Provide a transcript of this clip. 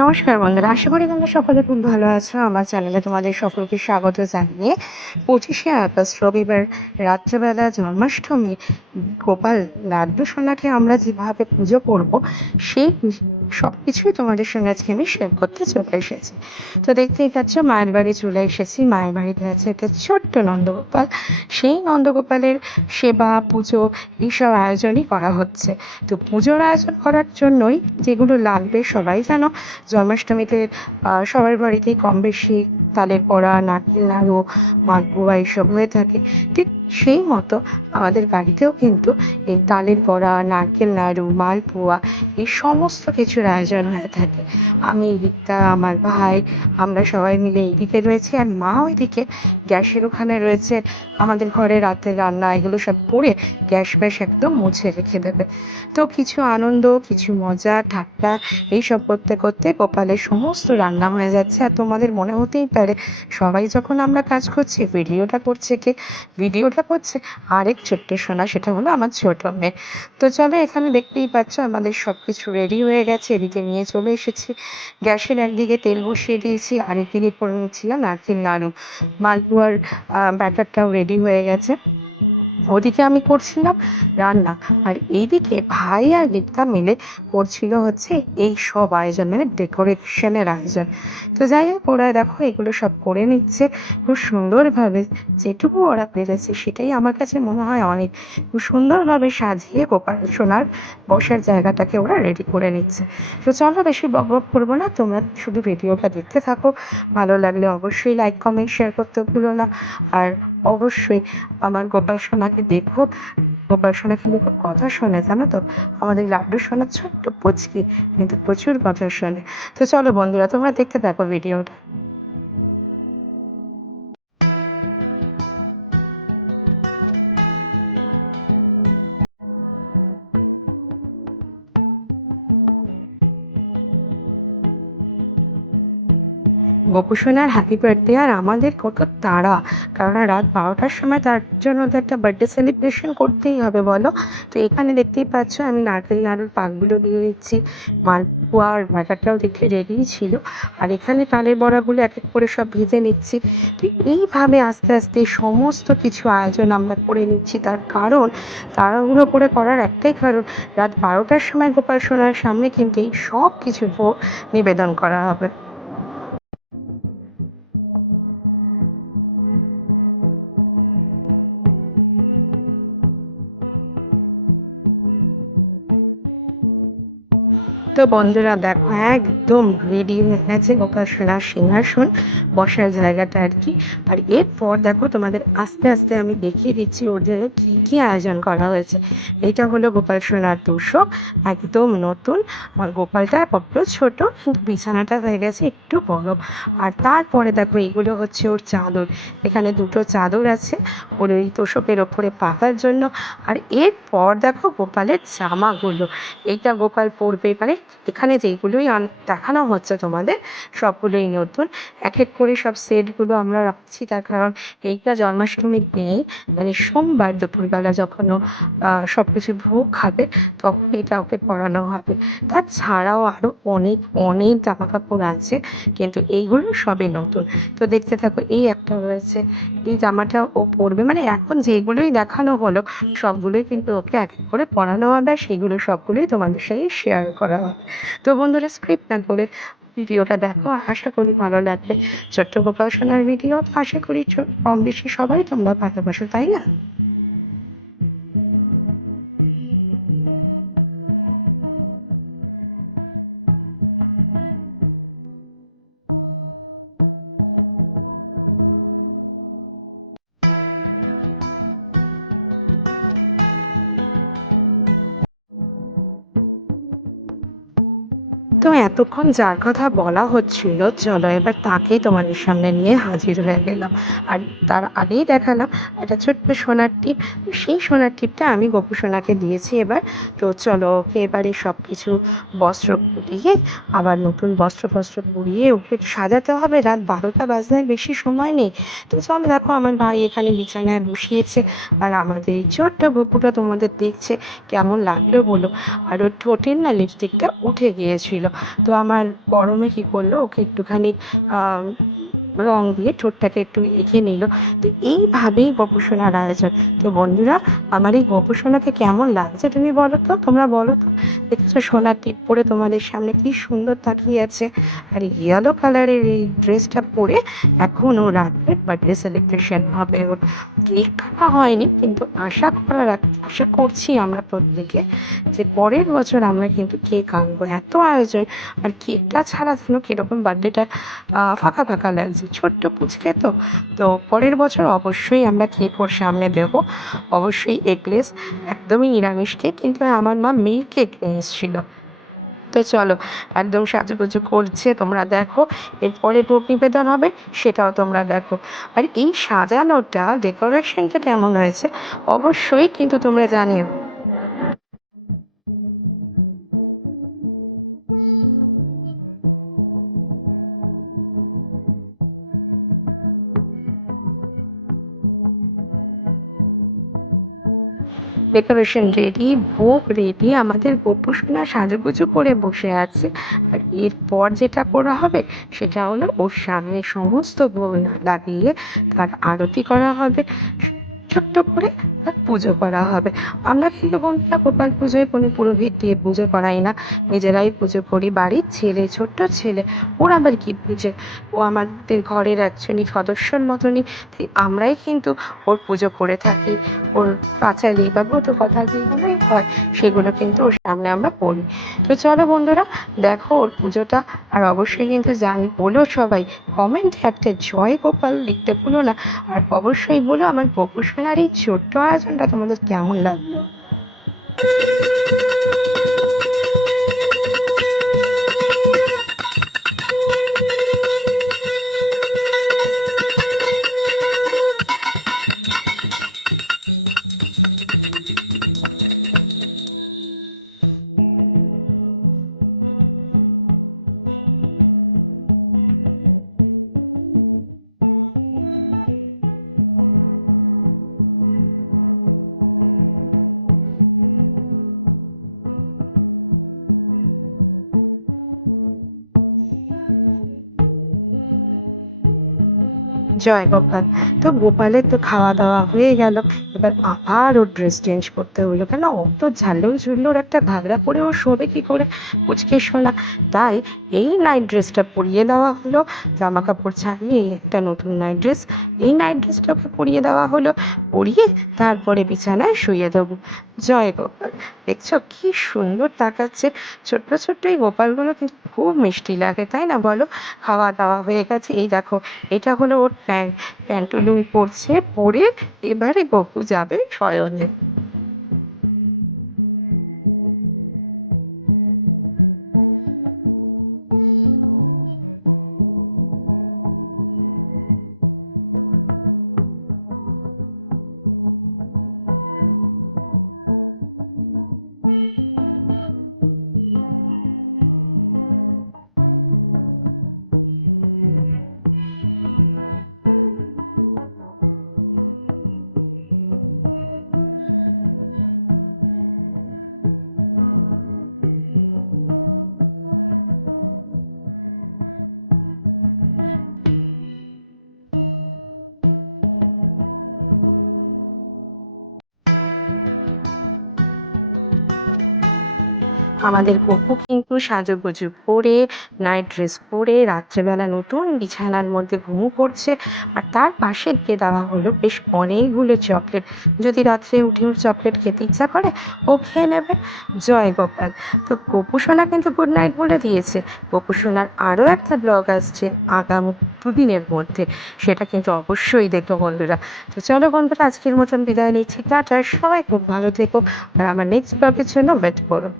নমস্কার বন্ধুরা, আশা করি তোমরা সকলে খুব ভালো আছো। আমার চ্যানেলে তোমাদের সকলকে স্বাগত জানিয়ে পঁচিশে আগস্ট রবিবার রাত্রেবেলা জন্মাষ্টমী গোপাল লাড্ডু সোনাকে আমরা যেভাবে পুজো করব, সেই সব কিছুই তোমাদের সঙ্গে আজকে আমি শেয়ার করতে চলে এসেছি। তো দেখতেই পাচ্ছ, মায়ের বাড়ি চলে এসেছি। মায়ের বাড়িতে আছে একটা ছোট্ট নন্দগোপাল। সেই নন্দগোপালের সেবা, পুজো এইসব আয়োজনই করা হচ্ছে। তো পুজোর আয়োজন করার জন্যই যেগুলো লাগবে, সবাই জানো, জন্মাষ্টমীতে সবার বাড়িতেই কম বেশি তালের পড়া নারকেল নাড়ু মালপোয়া এইসব হয়ে থাকে। ঠিক সেই মতো আমাদের বাড়িতেও কিন্তু এই তালের বড়া, নারকেল, নাড়ু, মালপোয়া এই সমস্ত কিছুর আয়োজন হয়ে থাকে। আমি, রিক্তা, আমার ভাই, আমরা সবাই মিলে এইদিকে রয়েছি আর মা ওইদিকে গ্যাসের ওখানে রয়েছে। আমাদের ঘরে রাতের রান্না, এগুলো সব করে গ্যাস ব্যাস একদম মুছে রেখে দেবে। তো কিছু আনন্দ, কিছু মজা, ঠাট্টা এইসব করতে করতে গোপালের সমস্ত রান্না হয়ে যাচ্ছে। আর তোমাদের মনে হতেই পারে, সবাই যখন আমরা কাজ করছি, ভিডিওটা করছে কে? ভিডিওটা করছে আরেক ছোট্ট সোনা, সেটা হলো আমার ছোট মেয়ে। তো চলো এখানে দেখতেই পাচ্ছ আমাদের সব কিছু রেডি হয়ে গেছে। এদিকে নিয়ে চলে এসেছি। গ্যাসের একদিকে তেল বসিয়ে দিয়েছি আর আরেকদিকে করে নিচ্ছিলাম নারকেল নাড়ু মালপোয়ার ব্যাটারটাও রেডি হয়ে গেছে। ওদিকে আমি করছিলাম রান্না। আর এইদিকে ভাই আর রিক্তা মিলে করছিল হচ্ছে এই সব আয়োজন মানে ডেকোরেশনের আয়োজন। তো যাই হোক, ওরা দেখো এগুলো সব করে নিচ্ছে। খুব সুন্দরভাবে যেটুকু ওরা পেরেছে সেটাই আমার কাছে মনে হয় অনেক। খুব সুন্দরভাবে সাজিয়ে গোপাল সোনার বসার জায়গাটাকে ওরা রেডি করে নিচ্ছে। তো চলো বেশি বক বক করব না, তোমরা শুধু ভিডিওটা দেখতে থাকো। ভালো লাগলে অবশ্যই লাইক কমেন্ট শেয়ার করতে ভুলো না। আর অবশ্যই আমার গোপাল সোনাকে দেখো দেখব। কিন্তু খুব কথা শোনে, জানো তো? আমাদের লাড্ডু শোনার ছোট্ট পুচকি, কিন্তু প্রচুর কথা শোনে। তো চলো বন্ধুরা, তোমরা দেখতে থাকো ভিডিওটা। গোপুসোনার হ্যাপি বার্থডে আর আমাদের কত তাড়া কারণ রাত বারোটার সময় তার জন্য তো একটা বার্থডে সেলিব্রেশন করতেই হবে, বলো? তো এখানে দেখতেই পাচ্ছ, আমি নারকেল নাড়ুর পাকগুলো দিয়ে দিচ্ছি। মালপোয়া আর ব্যাটারটাও দেখে রেডি ছিল। আর এখানে তালের বড়াগুলো এক এক করে সব ভেজে নিচ্ছি। তো এইভাবে আস্তে আস্তে সমস্ত কিছু আয়োজন আমরা করে নিচ্ছি। তার কারণ তাড়াহুড়ো করে করার একটাই কারণ, রাত বারোটার সময় গোপাল সোনার সামনে কিন্তু এই সব কিছু নিবেদন করা হবে। বন্ধুরা, দেখো, একদম রেডি হয়ে গেছে গোপাল সোনার সিংহাসন। বসার জায়গাটা আর কি। আর এরপর দেখো, তোমাদের আস্তে আস্তে আমি দেখিয়ে দিচ্ছি ওর জন্য কি কি আয়োজন করা হয়েছে। এটা হলো গোপাল সোনার তোষক, একদম নতুন। আর গোপালটা বড্ড ছোট বিছানাটা হয়ে গেছে একটু বড়। আর তারপরে দেখো, এগুলো হচ্ছে ওর চাদর। এখানে দুটো চাদর আছে ওর ওই তোষকের ওপরে পাতার জন্য। আর এরপর দেখো, গোপালের জামাগুলো। এইটা গোপাল পরবে মানে এখানে যেগুলোই দেখানো হচ্ছে তোমাদের সবগুলোই নতুন। এক এক করে সব সেটগুলো আমরা রাখছি তার কারণ এইটা জন্মাষ্টমীর দিনে মানে সোমবার দুপুরবেলা যখন ও আহ, সবকিছু ভোগ খাবে তখন এটা ওকে পরানো হবে। তাছাড়াও আরও অনেক অনেক জামা কাপড় আছে কিন্তু এইগুলো সবই নতুন। তো দেখতে থাকো এই একটা রয়েছে এই জামাটা ও পরবে মানে এখন যেগুলোই দেখানো হলো সবগুলোই কিন্তু ওকে এক এক করে পরানো হবে সেগুলো সবগুলোই তোমাদের সাথে শেয়ার করা হবে। তো বন্ধুরা স্ক্রিপ্ট না বলে ভিডিওটা দেখো, আশা করি ভালো লাগবে। ছোট্ট সোনার ভিডিও, আশা করি কম বেশি সবাই তোমরা ভালোবাসো, তাই না? এতক্ষণ যার কথা বলা হচ্ছিল, চলো এবার তাকেই তোমাদের সামনে নিয়ে হাজির হয়ে গেলাম। আর তার আগেই দেখালাম একটা ছোট্ট সোনার টিপ। সেই সোনার টিপটা আমি গপু সোনাকে দিয়েছি এবার। তো চলো ওকে এবারে সব কিছু বস্ত্র পরিয়ে আবার নতুন বস্ত্র ফস্ত্র পরিয়ে ওকে সাজাতে হবে। রাত বারোটা বাজতে বেশি সময় নেই। তো চলো দেখো, আমার ভাই এখানে বিছানায় বসিয়েছে। আর আমাদের এই ছোট্ট গপুটা তোমাদের দেখছে, কেমন লাগল বলো। আর ওর ঠোঁটের না লিপস্টিকটা উঠে গিয়েছিল। তো আমার বড় মেয়ে কী করল? ওকে একটুখানি রং দিয়ে ঠোঁটটাকে একটু লিখে নিল। তো এইভাবেই গোপুসোনার আয়োজন। তো বন্ধুরা, আমার এই গোপুসোনাকে কেমন লাগছে তুমি বলো তো? তোমরা বলো তো। দেখছ সোনার টিপ পরে তোমাদের সামনে কি সুন্দর তাকিয়ে আছে। আর ইয়েলো কালারের এই ড্রেসটা পরে এখন ও রাত্রে বার্থডে সেলিব্রেশন হবে। ওর কাটা হয়নি, কিন্তু আশা করা আশা করছি আমরা প্রত্যেকে যে পরের বছর আমরা কিন্তু কেক আনব। এত আয়োজন। আর কেকটা ছাড়া যেন কীরকম বার্থডেটা ফাঁকা ফাঁকা লাগছে। ছোট্ট পুচকে তো। তো পরের বছর অবশ্যই আমরা কেক ওর সামনে দেবো। অবশ্যই এগলেস একদমই নিরামিষ কেক কিন্তু আমার মা মিল্ক কেক নিয়ে এসেছিল। তো চলো, একদম সাজুগুজু করছে, তোমরা দেখো। এরপরে ভোগ নিবেদন হবে, সেটাও তোমরা দেখো। আর এই সাজানোটা ডেকোরেশনটা কেমন হয়েছে? অবশ্যই কিন্তু তোমরা জানিও। ডেকোরেশন রেডি, ভোগ রেডি, আমাদের গোপুসোনা সাজুগুজু করে বসে আছে। আর এরপর যেটা করা হবে, সেটা হলো ওর সামনে সমস্ত ভোগ লাগিয়ে তার আরতি করা হবে। ছোট্ট করে পুজো করা হবে। আমরা কিন্তু বন্ধুরা গোপাল পুজোয় কোনো পুরোহিত দিয়ে পুজো করাই না। নিজেরাই পুজো করি, বাড়ির ছেলে, ছোট্ট ছেলে। ওর আবার কি পুজো? ও আমাদের ঘরের একজনই, সদস্যর মতনই। আমরাই কিন্তু ওর পুজো করে থাকি। ওর পাঁচালি বা কত কথা যেগুলোই হয়, সেগুলো কিন্তু ওর সামনে আমরা পড়ি। তো চলো বন্ধুরা, দেখো ওর পুজোটা। আর অবশ্যই কিন্তু জান, বলো সবাই কমেন্টে একটা জয় গোপাল লিখতে ভুলো না। আর অবশ্যই বলো আমার গোপুসোনার এই ছোট্ট আয়োজনটা তোমাদের কেমন লাগল? জয় গোপাল তো গোপালের তো খাওয়া দাওয়া হয়ে গেল। এবার আবার ওর ড্রেস চেঞ্জ করতে হলো। কেন অত ঝাল্লো ঝুল্লোর একটা ঘাগরা পরে ও শোবে কি করে? পুচকে শোনা তাই এই নাইট ড্রেসটা পরিয়ে দেওয়া হলো। জামা কাপড় ছাড়িয়ে একটা নতুন নাইট ড্রেস এই নাইট ড্রেসটাকে পরিয়ে দেওয়া হলো। পরিয়ে তারপরে বিছানায় শুয়ে দেবো। জয় গোপাল দেখছ কি সুন্দর তাকাচ্ছে। ছোট্ট ছোট্ট এই গোপালগুলো কিন্তু খুব মিষ্টি লাগে, তাই না বলো? খাওয়া দাওয়া হয়ে গেছে। এই দেখো, এটা হলো ওর প্যান্টুলুন পরছে পরে এবারে গপু যাবে শয়নে। আমাদের গপু কিন্তু সাজুগুজু পরে নাইট ড্রেস পরে, রাত্রেবেলা নতুন বিছানার মধ্যে ঘুমু পড়ছে আর তার পাশে দিয়ে দেওয়া হলো বেশ অনেকগুলো চকলেট। যদি রাত্রে উঠে চকলেট খেতে ইচ্ছা করে, ও খেয়ে নেবে। জয় গোপাল। তো গপু সোনা কিন্তু গুড নাইট বলে দিয়েছে। গপু সোনার আরও একটা ব্লগ আসছে আগামী দুদিনের মধ্যে। সেটা কিন্তু অবশ্যই দেখো বন্ধুরা। তো চলো বন্ধুরা, আজকের মতন বিদায় নিচ্ছি। টাটা। সবাই খুব ভালো থেকো। আর আমার নেক্সট ব্লগের জন্য ওয়েট করো।